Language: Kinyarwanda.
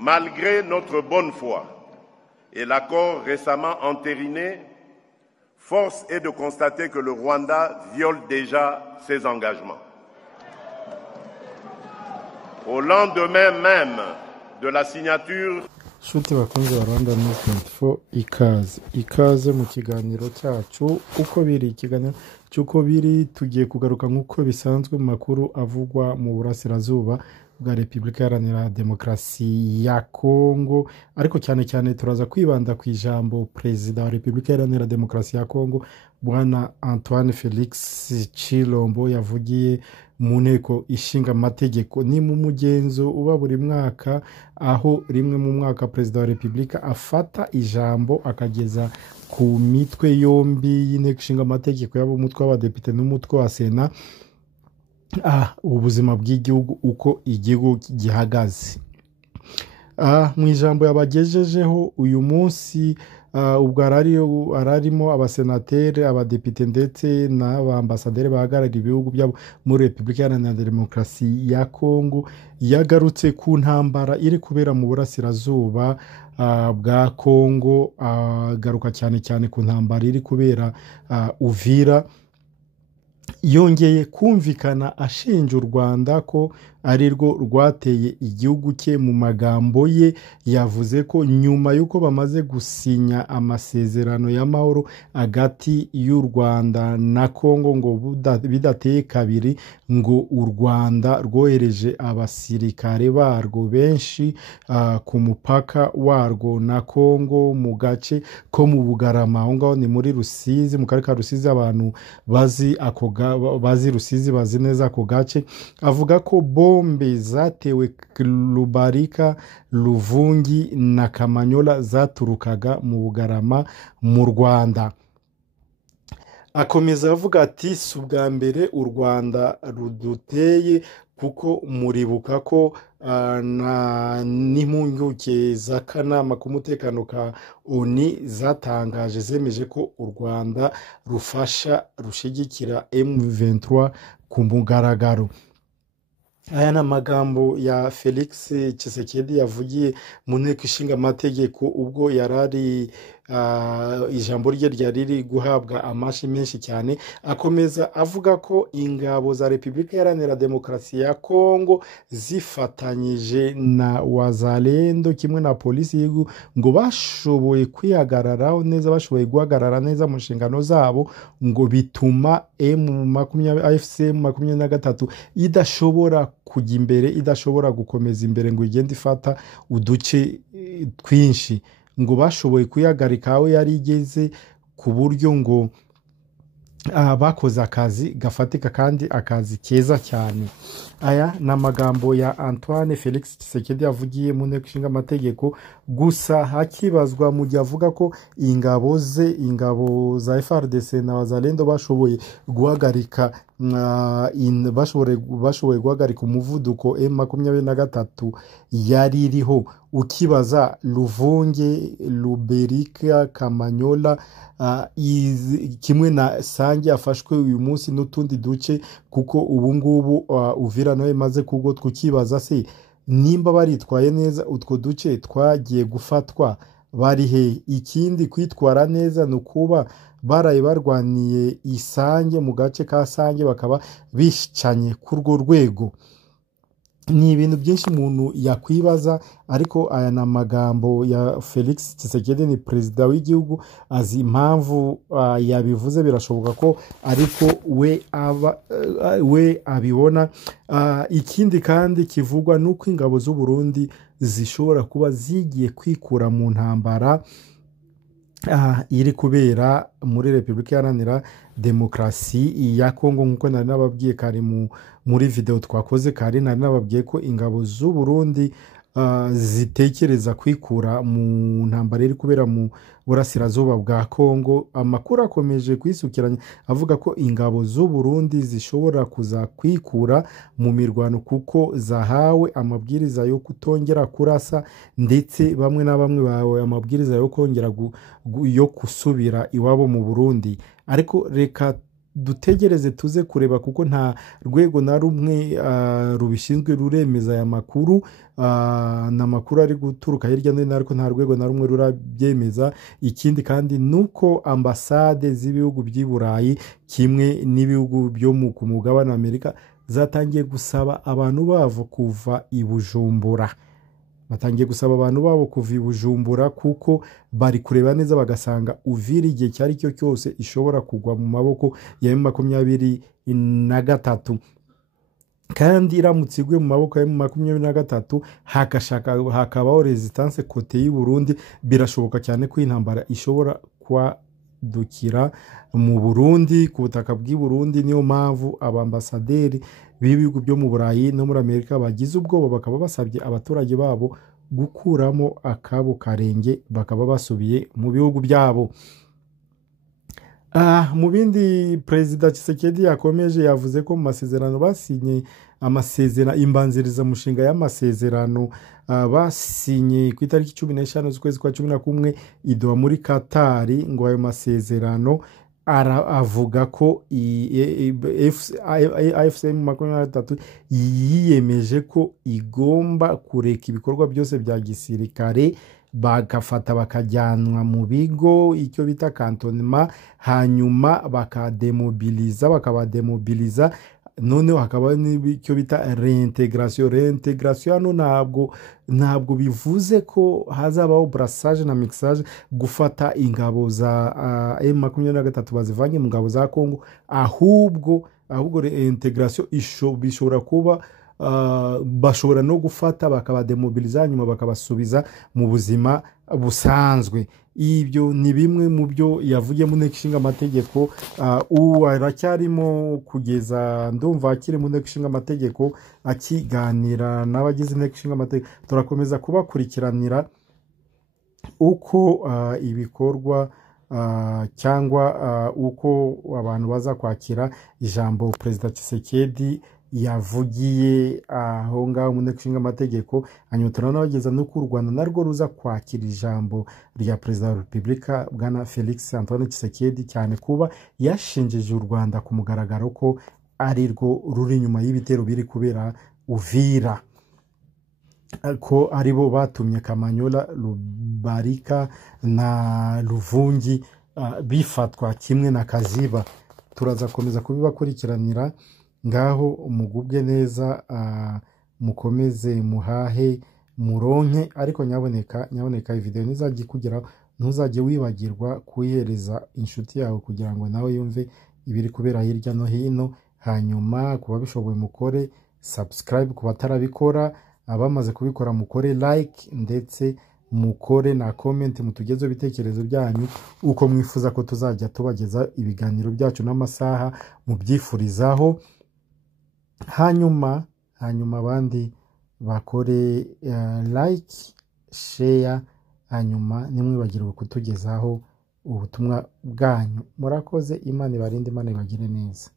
Malgré notre bonne foi et l'accord récemment entériné, force est de constater que le Rwanda viole déjà ses engagements. Au lendemain même de la signature Shuti bakunzi wa Rwanda Movement for ikaze mu kiganiro cyacu uko biri ikiganiro cyuko biri tugiye kugaruka nk'uko bisanzwe mu makuru avugwa mu burasirazuba bwa Repubulika Iharanira Demokarasi ya Kongo, ariko cyane cyane turaza kwibanda ku ijambo Perezida wa Repubulika Iharanira Demokarasi ya Kongo Bwana Antoine Felix Tshilombo yavugiye mu nteko ishinga amategeko. Ni mu mugenzo uba buri mwaka, aho rimwe mu mwaka Perezida wa Repubulika afata ijambo akageza ku mitwe yombi y'inteko ishinga amategeko, yaba umutwe w'abadepite n'umutwe wa Sena, ubuzima bw'igihugu uko igihugu gihagaze. Mu ijambo yabagejejeho uyu munsi, ubwo ararimo abasenateri, abadepite ndetse n'abambasaderi bahagarariye ibihugu byabo muri Repubulika Iharanira Demokarasi ya Kongo, yagarutse ku ntambara iri kubera mu burasirazuba bwa Kongo, agaruka cyane cyane ku ntambara iri kubera Uvira. Yongeye kumvikana ashinja u Rwanda ko ari rwo rwateye igihugu cye. Mu magambo ye yavuze ko nyuma y'uko bamaze gusinya amasezerano y'amahoro hagati y'u Rwanda na Kongo, ngo bidateye kabiri ngo u Rwanda rwohereje abasirikare barwo benshi ku mupaka warwo na Kongo mu gace ko mu Bugarama, aho ngaho ni muri Rusizi, mu karere ka Rusizi. Abantu bazi Rusizi bazi neza ako gace. Avuga ko bombe zatewe Lubarika, Luvungi na Kamanyola zaturukaga mu Bugarama mu Rwanda. Akomeza avuga ati si ubwa mbere u Rwanda ruduteye, kuko muribuka ko n'impuguke z'akanama k'umutekano ka ONU zatangaje zemeje ko u Rwanda rushigikira M23 ku mugaragaro. Aya ni amagambo ya Felix Tshisekedi yavugiye mu nteko ishinga amategeko ubwo yarari ijambo rye ryari riri guhabwa amashyi menshi cyane. Akomeza avuga ko ingabo za Repubulika Iharanira Demokarasi ya Kongo zifatanyije na Wazalendo kimwe na polisi y'igihugu ngo bashoboye kwihagararaho neza, bashoboye guhagarara neza mu nshingano zabo, ngo bituma AFC M23 idashobora kujya imbere, idashobora gukomeza imbere ngo igende ifata uduce twinshi. Ngo bashoboye kuyagarika aho yari igeze, ku buryo ngo bakoze akazi gafatika kandi akazi keza cyane. Aya ni amagambo ya Antoine Felix Tshisekedi yavugiye mu nteko ishinga amategeko. Gusa hakibazwa mu gihe avuga ko ingabo za FARDC na Wazalendo bashoboye guhagarika umuvuduko M23 yari iriho. Ukibaza Luvungi, Luberika, Kamanyola kimwe na Sange afashwe uyu munsi n'utundi duce, kuko ubu ngubu Uvira nawe maze kugotwa. Ukibaza se nimba baritwaye neza utwo duce twagiye gufatwa bari he? Ikindi kwitwara neza ni ukuba baraye barwaniye Isange, mu gace ka Sange bakaba bishanye ku rwo rwego. Ni ibintu byinshi umuntu yakwibaza, ariko aya ni amagambo ya Felix Tshisekedi, ni perezida w'igihugu, azi impamvu yabivuze. Birashoboka ko ariko we abibona. Ikindi kandi kivugwa nuko ingabo z'u Burundi zishobora kuba zigiye kwikura mu ntambara iri kubera muri Repubulika Iharanira Demokarasi ya Kongo. Nkuko nari nababwiye kare muri video twakoze kare, nari nababwiye ko ingabo z'u Burundi zitekereza kwikura mu ntambara iri kubera mu burasirazuba bwa Kongo. Amakuru akomeje kwisukiranya avuga ko ingabo z'u Burundi zishobora kuza kwikura mu mirwano, kuko zahawe amabwiriza yo kutongera kurasa, ndetse bamwe na bamwe bahawe amabwiriza yo kongera yo gusubira iwabo mu Burundi. Ariko reka dutegereze tuze kureba kuko nta rwego na rumwe rubishinzwe ruremeza aya makuru. ni amakuru ari guturuka hirya no hino ariko nta rwego na rumwe rurabyemeza. Ikindi kandi ni uko ambasade z'ibihugu by'i Burayi kimwe n'ibihugu byo ku mugabane w'Amerika zatangiye gusaba abantu babo kuva i Bujumbura. Batangiye gusaba abantu babo kuva i Bujumbura kuko bari kureba neza bagasanga Uvira igihe cyari cyo cyose ishobora kugwa mu maboko ya M23, kandi iramutse igwe mu maboko ya M23 hakabaho resistance kote y'u Burundi, birashoboka cyane ko intambara ishobora kwadukira mu Burundi, ku butaka bw'i Burundi. Niyo mpamvu abambasaderi b'ibihugu byo mu Burayi no muri Amerika bagize ubwoba, bakaba basabye abaturage babo gukuramo akabo karenge bakaba basubiye mu bihugu byabo. Mu bindi Perezida Tshisekedi yakomeje yavuze ko mu masezerano basinye imbanziriza mushinga y'amasezerano basinye ku itariki 15 z'ukwezi kwa 11 i Doha muri Katari, ngo ayo masezerano avuga ko AFCM 23 yiyemeje ko igomba kureka ibikorwa byose bya gisirikare bagafata bakajyanwa mu bigo icyo bita kantonema, hanyuma bakabademobiliza noneho hakaba n'icyo bita reintegration. Hano ntabwo bivuze ko hazabaho brassage na mixage, gufata ingabo za M23 bazivanye mu ngabo za Kongo, ahubwo reintegration bishobora kuba bashobora no gufata bakabademobiliza nyuma bakabasubiza mu buzima busanzwe. Ibyo ni bimwe mu byo yavugiye mu nteko ishinga amategeko. Aracyarimo kugeza ndumva akiri mu nteko ishinga amategeko akiganira n'abagize inteko ishinga amategeko. Turakomeza kubakurikiranira uko ibikorwa cyangwa uko abantu baza kwakira ijambo Perezida Tshisekedi yavugiye aho ngaho mu nteko ishinga amategeko. Hanyuma turanabageza no ku Rwanda narwo ruza kwakira ijambo rya Perezida wa Repubulika bwana Felix Antoine Tshisekedi, cyane kuba yashinjeje u Rwanda ku mugaragaro ko ari rwo ruri inyuma y'ibitero biri kubera Uvira, ko aribo batumye Kamanyola, Rubarika na Ruvungi bifatwa kimwe na Kaziba. Turaza komeza kubibakurikiranira. Ngaho umugubwe neza, mukomeze muhahe muronke, ariko nyaboneka video nizajye kugira ntuzajye wibagirwa kuyihereza inshuti yawe kugira ngo nawe yumve ibiri kubera hirya no hino. Hanyuma kuba bishoboye mukore subscribe, ku batarabikora, abamaze kubikora mukore like, ndetse mukore na comment, mutugezeho ibitekerezo byanyu uko mwifuza ko tuzajya tubageza ibiganiro byacu n'amasaha mubyifurizaho. Hanyuma abandi bakore like, share, hanyuma nimwibagirwe kutugezaho ubutumwa bwanyu. Murakoze. Imana ibarinde, Imana ibagire neza.